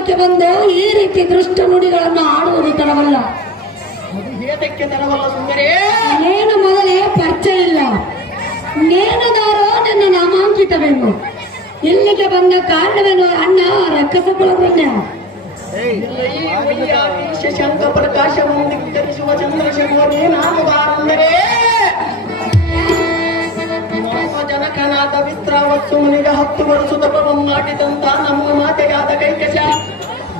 ಆಶ್ರಮಕ್ಕೆ ಬಂದು ಈ ರೀತಿ ದುಷ್ಟ ನುಡಿಗಳನ್ನು ಆಡುವುದು ತರವಲ್ಲ. ಅದು ಹೇದಕ್ಕೆ ತರವಲ್ಲ ಸುಂದರಿ. ನೇನು ಮೊದಲೇ ಪರಿಚಯ ಇಲ್ಲ. ನೇನುದಾರೋ ನನ್ನ ನಾಮಾಂಕಿತವೇನು? ಇಲ್ಲಿಗೆ ಬಂದ ಕಾರಣವೇನು? ಅಣ್ಣ ರಕ್ಕಸ ಕುಲಕರ್ಣ್ಯ. ಶಶಾಂಕ ಪ್ರಕಾಶ ಮುಂದಿರಿಸುವ ಚಂದ್ರಶೇಖರೇ ನಾಮುದಾರಂದರೆ ಜನಕನಾದ ವಿಸ್ರಾವಸ್ಸು ಮುನಿಗೆ 10 ವರ್ಷ ತಪವನ್ನು ಮಾಡಿದಂತ ನಮ್ಮ ಮಾತೆಯಾದ ಕೈಕಶ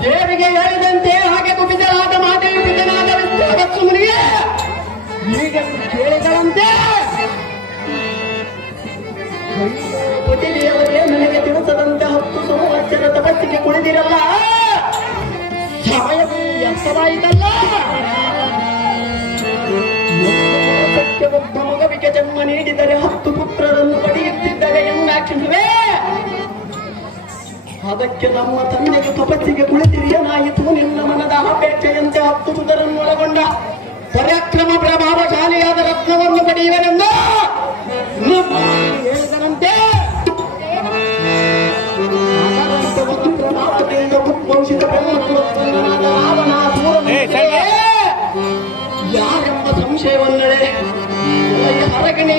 ದೇವಿಗೆ ಹೇಳಿದಂತೆ ಹಾಗೆ ಕುಪಿತರಾದ ಮಾತೆಯು ಪಿತನಾದ ವಿಸ್ರಾವಸ್ಸು ಮುನಿಗೆ ಈಗ ಕೇಳಿದರಂತೆ ಪತಿ ದೇವತೆ ನನಗೆ ತಿಳಿಸದಂತೆ 10 ಸಂವತ್ಸರ ತಪಸ್ಸಿಗೆ ಕುಳಿದಿರಲ್ಲ. ಸಮಯ ವ್ಯರ್ಥವಾಯಿತಲ್ಲ. ಒಬ್ಬ ಮಗವಿಗೆ ಜನ್ಮ ನೀಡಿದರೆ 10 ಪುತ್ರರನ್ನು ಪಡೆಯುತ್ತಿದ್ದರೆ ಎಂದಾಕ್ಷಣವೇ ಅದಕ್ಕೆ ನಮ್ಮ ತಂದೆಗೆ ತಪಸ್ಸಿಗೆ ಕುಳಿತಿರಿಯನಾಯಿತು. ನಿನ್ನ ಮನದ ಅಪೇಕ್ಷೆಯಂತೆ 10 ಸುಧರನ್ನು ಒಳಗೊಂಡ ಪರಾಕ್ರಮ ಪ್ರಭಾವಶಾಲಿಯಾದ ರತ್ನವನ್ನು ಪಡೆಯುವರೆಂದು ಹೇಳಿದರಂತೆ. ವಂಶದ ಬ್ರಹ್ಮಕುಲೋತ್ಪನ್ನನಾದ ರಾವಣಾಸುರನಿಗೆ ಯಾರೆಂಬ ಸಂಶಯವನ್ನಡೆ ಹೊರಗಣೆ